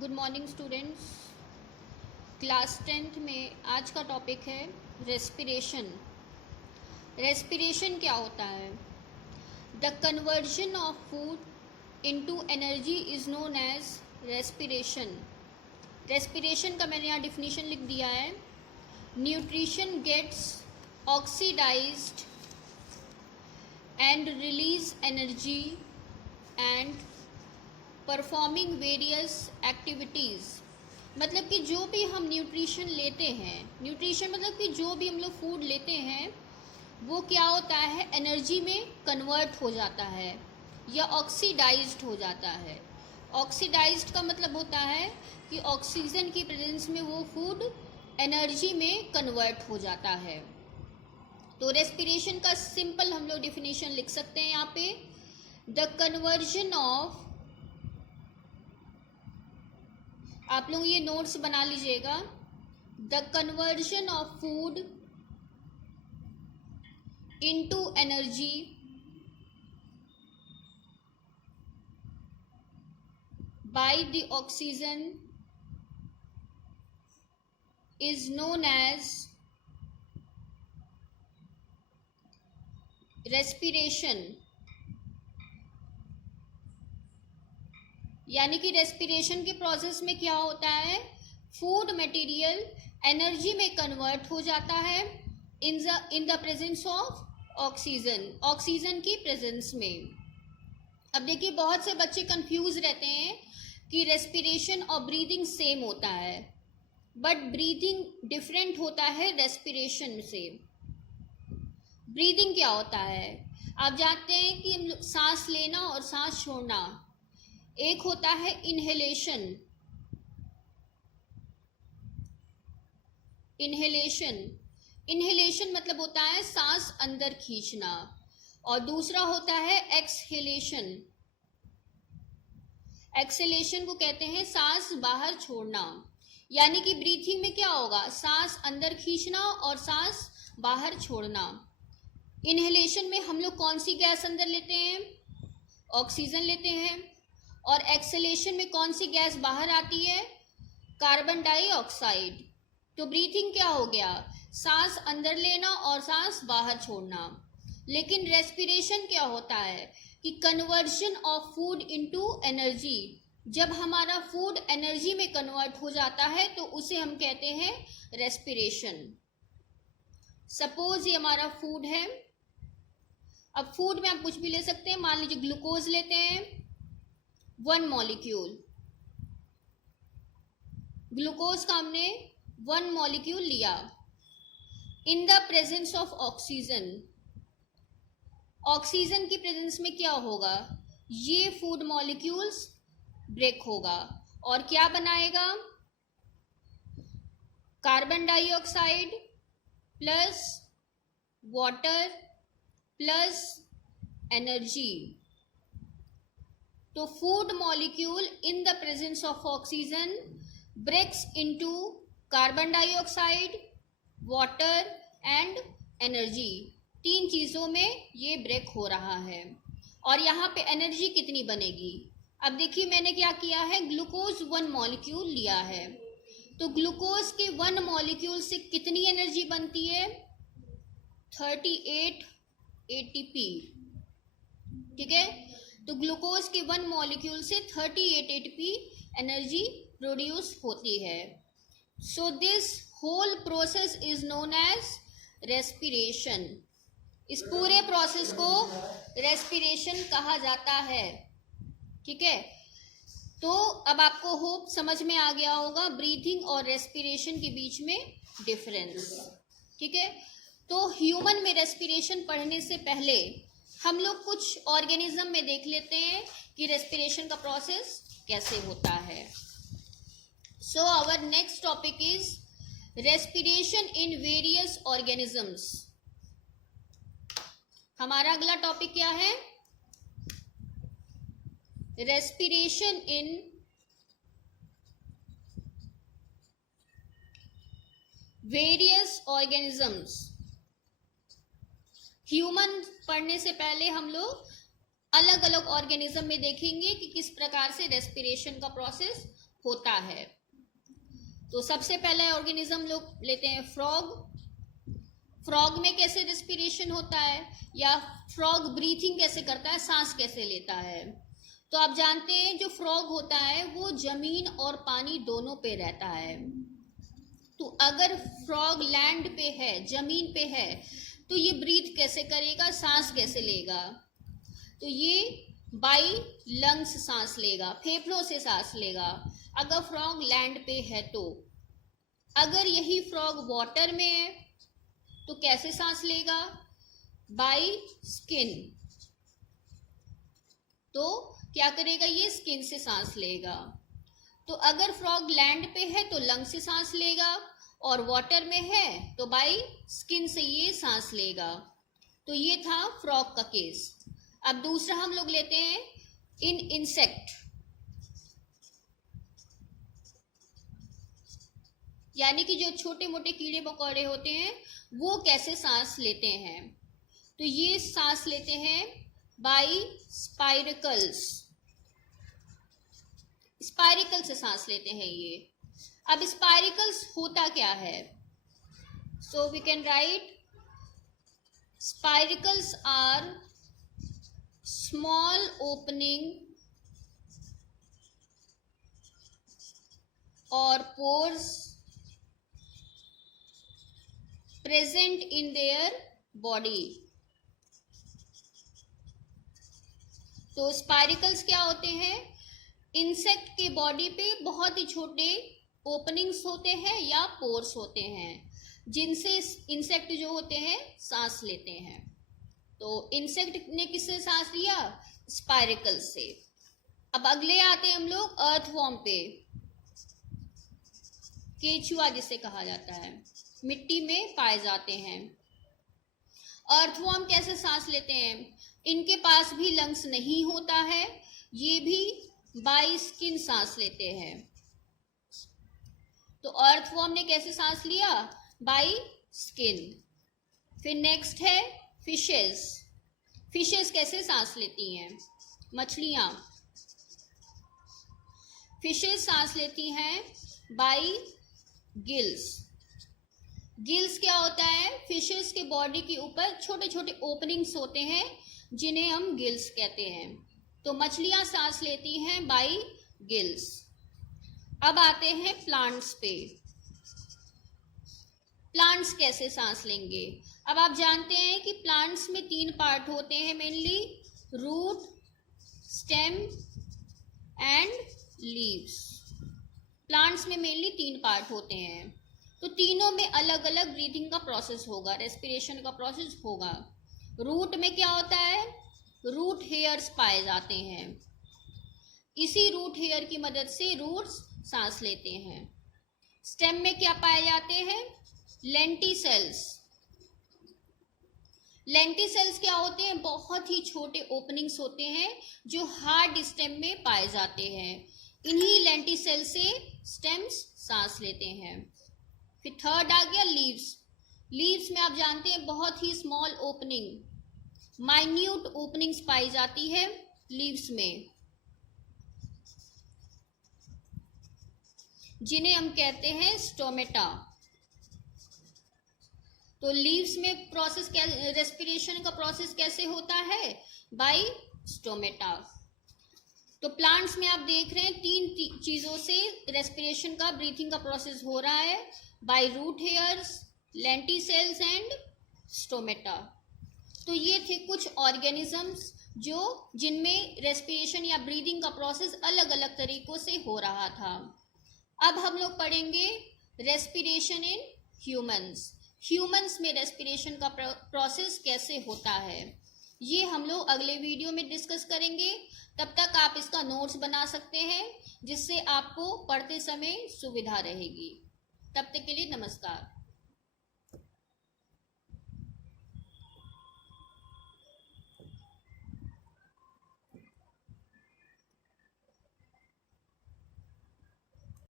Good morning students. Class 10th में आज का टॉपिक है रेस्पिरेशन। रेस्पिरेशन क्या होता है? The conversion of food into energy is known as respiration. Respiration का मैंने यहाँ डिफिनीशन लिख दिया है। Nutrition gets oxidized and release energy and performing various activities. मतलब कि जो भी हम न्यूट्रिशन लेते हैं, न्यूट्रिशन मतलब कि जो भी हम लोग फूड लेते हैं वो क्या होता है, एनर्जी में कन्वर्ट हो जाता है या ऑक्सीडाइज्ड हो जाता है। ऑक्सीडाइज्ड का मतलब होता है कि ऑक्सीजन की प्रेजेंस में वो फूड एनर्जी में कन्वर्ट हो जाता है। तो रेस्पिरेशन का सिंपल हम लोग डिफिनेशन लिख सकते हैं यहाँ पे, द कन्वर्जन ऑफ, आप लोग ये नोट्स बना लीजिएगा, the conversion of food into energy by the oxygen is known as respiration. यानी कि रेस्पिरेशन के प्रोसेस में क्या होता है, फूड मटेरियल एनर्जी में कन्वर्ट हो जाता है in the presence of oxygen, oxygen की प्रेजेंस में। अब देखिए बहुत से बच्चे कंफ्यूज रहते हैं कि रेस्पिरेशन और ब्रीदिंग सेम होता है, बट ब्रीदिंग डिफरेंट होता है रेस्पिरेशन से। ब्रीदिंग क्या होता है, आप जानते हैं कि हम लोग सांस लेना और सांस छोड़ना, एक होता है इनहेलेशन, इनहेलेशन मतलब होता है सांस अंदर खींचना, और दूसरा होता है एक्सहेलेशन। एक्सहेलेशन को कहते हैं सांस बाहर छोड़ना। यानी कि ब्रीथिंग में क्या होगा, सांस अंदर खींचना और सांस बाहर छोड़ना। इनहेलेशन में हम लोग कौन सी गैस अंदर लेते हैं, ऑक्सीजन लेते हैं, और एक्सहेलेशन में कौन सी गैस बाहर आती है, कार्बन डाइऑक्साइड। तो ब्रीथिंग क्या हो गया, सांस अंदर लेना और सांस बाहर छोड़ना। लेकिन रेस्पिरेशन क्या होता है कि conversion of food into energy. जब हमारा फूड एनर्जी में कन्वर्ट हो जाता है तो उसे हम कहते हैं रेस्पिरेशन। सपोज ये हमारा फूड है, अब फूड में आप कुछ भी ले सकते हैं, मान लीजिए ग्लूकोज लेते हैं, 1 मॉलिक्यूल ग्लूकोज का हमने 1 मॉलिक्यूल लिया इन the presence of oxygen. Oxygen की प्रेजेंस में क्या होगा, ये फूड मॉलिक्यूल्स ब्रेक होगा और क्या बनाएगा, carbon dioxide plus water plus energy. तो food molecule in the presence of oxygen breaks into carbon dioxide, water and energy. 3 चीज़ों में ये ब्रेक हो रहा है। और यहाँ पे एनर्जी कितनी बनेगी, अब देखिए मैंने क्या किया है, ग्लूकोज 1 मॉलिक्यूल लिया है, तो ग्लूकोज के 1 मॉलिक्यूल से कितनी एनर्जी बनती है, 38 ATP। ठीक है, तो ग्लूकोज के 1 मॉलिक्यूल से 38 ATP एनर्जी प्रोड्यूस होती है। So this whole process is known as respiration. इस पूरे प्रोसेस को रेस्पिरेशन कहा जाता है। ठीक है, तो अब आपको होप समझ में आ गया होगा ब्रीथिंग और रेस्पिरेशन के बीच में डिफरेंस। ठीक है, तो ह्यूमन में रेस्पिरेशन पढ़ने से पहले हम लोग कुछ ऑर्गेनिज्म में देख लेते हैं कि रेस्पिरेशन का प्रोसेस कैसे होता है। So our next topic is respiration in various organisms. हमारा अगला टॉपिक क्या है, respiration in various organisms. Human पढ़ने से पहले हम लोग अलग अलग ऑर्गेनिज्म में देखेंगे कि किस प्रकार से रेस्पिरेशन का प्रोसेस होता है। तो सबसे पहले ऑर्गेनिज्म लोग लेते हैं फ्रॉग। फ्रॉग में कैसे रेस्पिरेशन होता है, या फ्रॉग ब्रीथिंग कैसे करता है, सांस कैसे लेता है। तो आप जानते हैं जो फ्रॉग होता है वो जमीन और पानी दोनों पे रहता है। तो अगर फ्रॉग लैंड पे है, जमीन पे है, तो ये ब्रीथ कैसे करेगा, सांस कैसे लेगा। तो ये बाई लंग्स सांस लेगा, फेफड़ों से सांस लेगा अगर फ्रॉग लैंड पे है। तो अगर यही फ्रॉग वाटर में है तो कैसे सांस लेगा, बाई स्किन। तो क्या करेगा, ये स्किन से सांस लेगा। तो अगर फ्रॉग लैंड पे है तो लंग से सांस लेगा, और वाटर में है तो बाई स्किन से ये सांस लेगा। तो ये था फ्रॉग का केस। अब दूसरा हम लोग लेते हैं इन इंसेक्ट, यानी कि जो छोटे मोटे कीड़े मकोड़े होते हैं वो कैसे सांस लेते हैं। तो ये सांस लेते हैं बाई स्पाइरिकल्स, स्पाइरिकल से सांस लेते हैं ये। अब स्पाइरिकल्स होता क्या है, so we can write spiracles are small opening और pores present in their body। तो स्पाइरिकल्स क्या होते हैं, इंसेक्ट के बॉडी पे बहुत ही छोटे ओपनिंग्स होते हैं या पोर्स होते हैं, जिनसे इंसेक्ट जो होते हैं सांस लेते हैं। तो इंसेक्ट ने किससे सांस लिया, स्पाइरिकल से। अब अगले आते हैं हम लोग अर्थवॉर्म पे, केचुआ जिसे कहा जाता है, मिट्टी में पाए जाते हैं। अर्थवॉर्म कैसे सांस लेते हैं, इनके पास भी लंग्स नहीं होता है, ये भी बाई स्किन सांस लेते हैं। तो अर्थवॉर्म ने कैसे सांस लिया, बाई स्किन। फिर नेक्स्ट है फिशेस। फिशेस कैसे सांस लेती हैं, मछलियां। फिशेस सांस लेती हैं बाई गिल्स। गिल्स क्या होता है, फिशेस के बॉडी के ऊपर छोटे छोटे ओपनिंग्स होते हैं जिन्हें हम गिल्स कहते हैं। तो मछलियां सांस लेती हैं बाई गिल्स। अब आते हैं प्लांट्स पे, प्लांट्स कैसे सांस लेंगे। अब आप जानते हैं कि प्लांट्स में 3 पार्ट होते हैं mainly, root, stem and leaves. Plants में मेनली 3 पार्ट होते हैं। तो तीनों में अलग अलग ब्रीथिंग का प्रोसेस होगा, रेस्पिरेशन का प्रोसेस होगा। रूट में क्या होता है, रूट हेयर्स पाए जाते हैं, इसी रूट हेयर की मदद से रूट्स सांस लेते हैं। स्टेम में क्या पाए जाते हैं, लेंटिसेल्स। लेंटिसेल्स क्या होते हैं, बहुत ही छोटे ओपनिंग्स होते हैं जो हार्ड स्टेम में पाए जाते हैं। इन्हीं लेंटिसेल से स्टेम्स सांस लेते हैं। फिर थर्ड आ गया लीव्स। लीव्स में आप जानते हैं बहुत ही स्मॉल ओपनिंग, माइन्यूट ओपनिंग्स पाई जाती है लीव्स में, जिन्हें हम कहते हैं स्टोमेटा। तो लीव्स में प्रोसेस क्या, रेस्पिरेशन का प्रोसेस कैसे होता है, बाय स्टोमेटा। तो प्लांट्स में आप देख रहे हैं 3 चीजों से रेस्पिरेशन का, ब्रीथिंग का प्रोसेस हो रहा है, by root hairs, lenticels and stomata. तो ये थे कुछ ऑर्गेनिजम्स जिनमें रेस्पिरेशन या ब्रीदिंग का प्रोसेस अलग अलग तरीकों से हो रहा था। अब हम लोग पढ़ेंगे रेस्पिरेशन इन ह्यूमंस। ह्यूमंस में रेस्पिरेशन का प्रोसेस कैसे होता है, ये हम लोग अगले वीडियो में डिस्कस करेंगे। तब तक आप इसका नोट्स बना सकते हैं, जिससे आपको पढ़ते समय सुविधा रहेगी। तब तक के लिए नमस्कार।